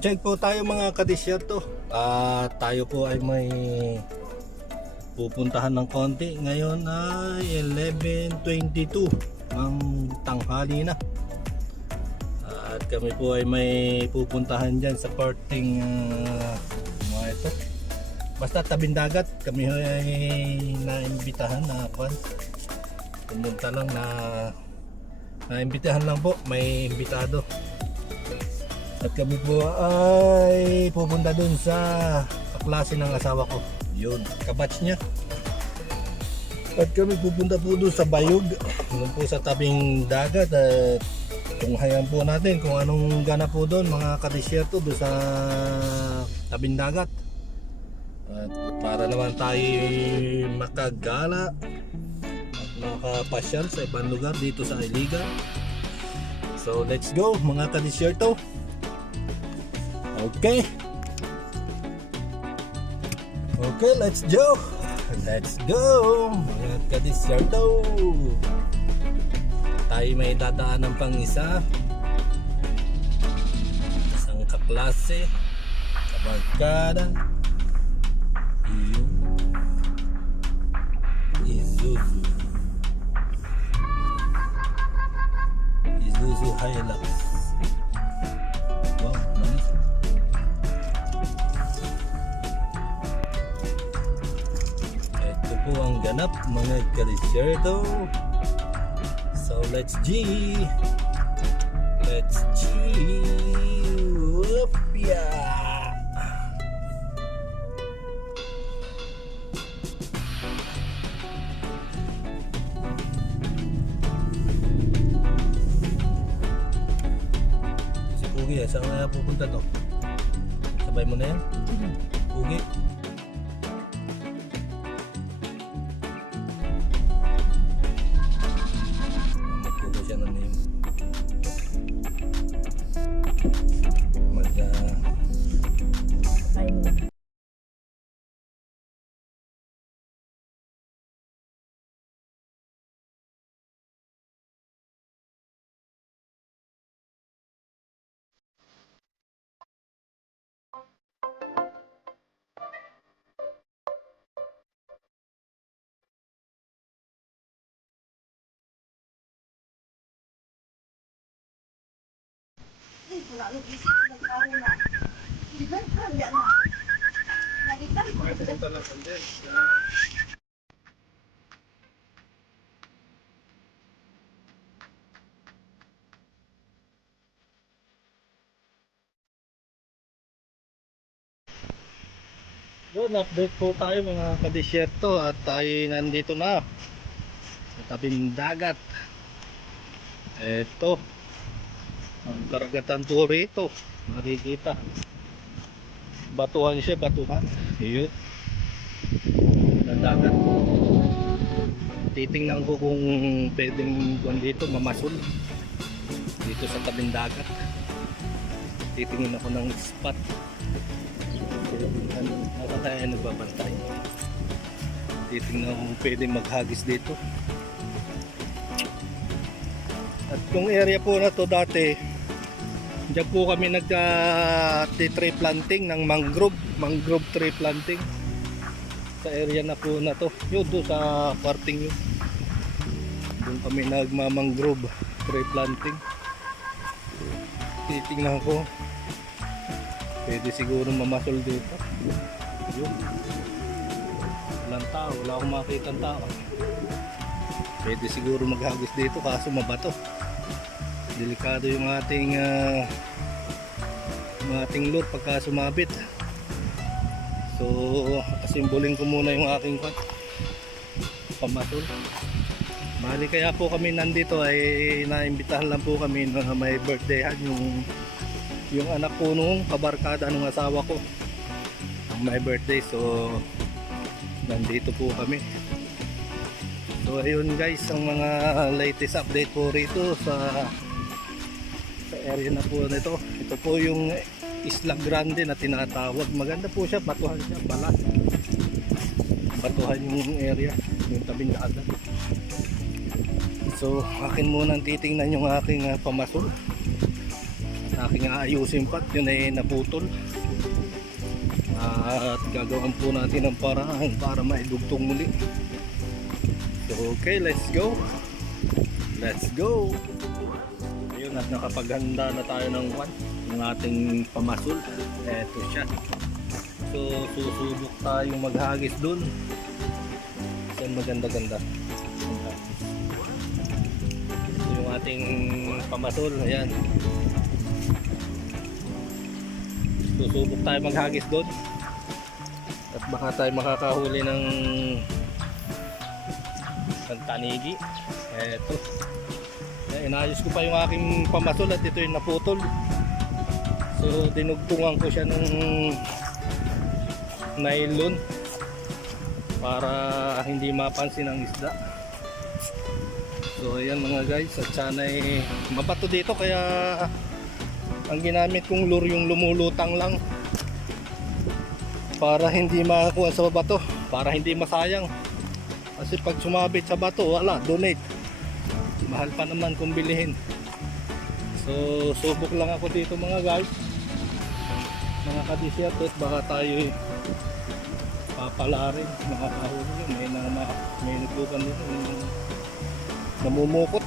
Time check po tayo mga kadisyerto. Tayo po ay may pupuntahan ng konti. Ngayon ay 11:22 ng tanghali na. At kami po ay may pupuntahan dyan sa parting mga ito. Basta tabing dagat. Kami ay naimbitahan na pumunta lang na naimbitahan lang po. May imbitado. At kami po ay pupunta dun sa kaklase ng asawa ko. Yun, kabatch niya. At kami pupunta po dun sa Bayog. Dun po sa tabing dagat. At tunghayan po natin kung anong ganap po dun mga kadisyerto dun sa tabing dagat. At para naman tayo makagala at makapasyal sa ibang lugar dito sa Iligan. So let's go mga kadisyerto. Okay. Okay, let's go. Let's go. Mga kadisyerto. Tayo may dadaanan pang isang kaklase, kabarkada. Isuzu. Isuzu Hilux. Wow, manis. Ito po ang ganap mga kadisyerto. So let's G. Let's G. Whoop, yeah. Si Pugi, saan na pupunta to? Sabay mo na yan? Pugi. Magpupo siya na name. Yun, update po tayo mga kadisyerto at tayo nandito na sa tabing dagat. Eto, ang karagatan po rito, makikita. Batuhan siya, batuhan. Yun, na dagat. Titingnan ko kung pwedeng dito mamasol dito sa tabing dagat. Titingin ako ng spot. Ano tayo nagbabantay. Titingnan kung pwedeng maghagis dito. At yung area po na to dati, diyan po kami nagka-tree planting ng mangrove tree planting sa area na po na to. Yun doon sa parting yun. Doon kami nagma-mangrove tree planting. Titingnan ko pwede siguro mamasol dito. Yun. Walang tao, wala akong makita ng tao. Pwede siguro maghagis dito kaso mabato. Delikado yung ating lure pagka sumabit. So asimbolin ko muna yung aking pamasol. Bali kaya po kami nandito ay naimbitahan lang po kami na may birthdayhan yung anak ko nung kabarkada ng asawa ko ang my birthday. So nandito po kami. So ayun guys, ang mga latest update po rito sa area na po nito. Ito po yung Isla Grande na tinatawag. Maganda po siya, batuhan siya, balat. Batuhan yung area, yung tabing dagat. So akin muna titingnan yung aking pamasol. aking aayusin pa, yun ay naputol. At gagawin po natin ang paraan para maidugtong muli. So okay, let's go. Let's go. Ayun, at nakapaghanda na tayo ng ng ating pamasul. Eto siya. So susubok tayong maghagis dun. Saan maganda-ganda. Ito yung ating pamasul. Ayan. Susubok tayo maghagis dun. At baka tayo makakahuli ng tanigi. Eto. Inayos ko pa yung aking pamasul at ito yung naputol. So dinugtungan ko siya ng nylon para hindi mapansin ang isda. So ayan mga guys, at sana mabato dito, kaya ang ginamit kong lure yung lumulutang lang para hindi makakuha sa bato, para hindi masayang. Kasi pag sumabit sa bato, wala, donate. Mahal pa naman kung bilihin. So subok lang ako dito mga guys, mga kadisyatot, baka tayo papala rin, makakahuli. May nagbukan dito, namumukot.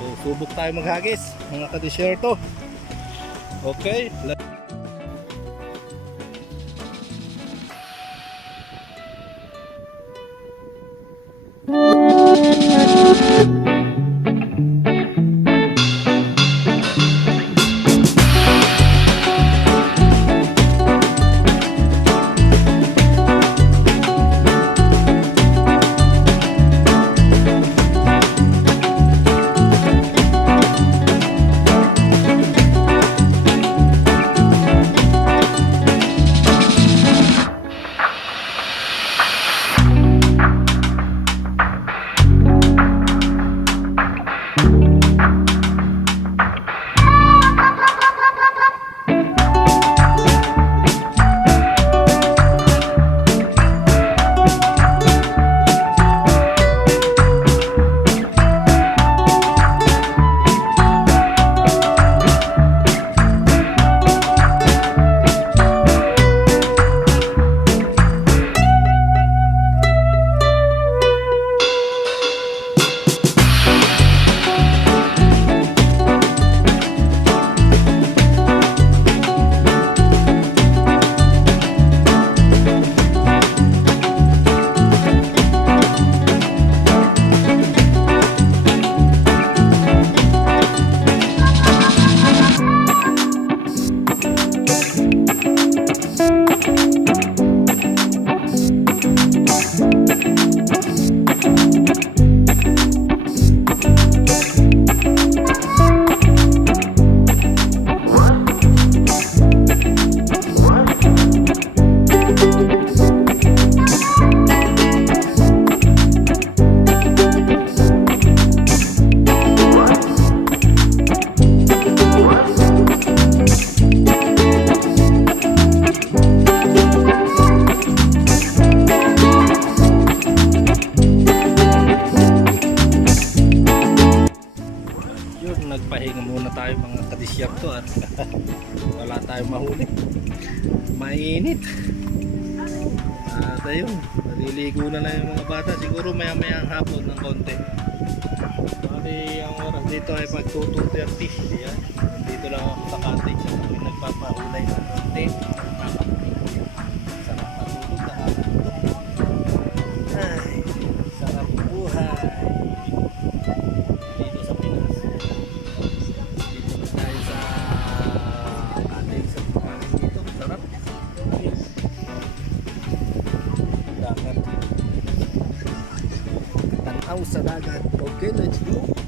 So subok tayo maghagis mga kadisyerto. Okay, nagpahinga muna tayo mga kadisyerto at wala tayong mahuli, mainit. At ayun, naliligo na lang yung mga bata, siguro maya maya ang hapon ng konti. Bali ang oras dito ay pag 2:30. Yan, dito lang ako sa cottage at kami nagpapahulay ng konti. Sarap matulog na hapon. Ay, sarap buhay dito sa Pinas. Dito na tayo sa cottage sa pagkain dito. Sarap. Dagat. Tanaw sa dagat. Okay, let's go.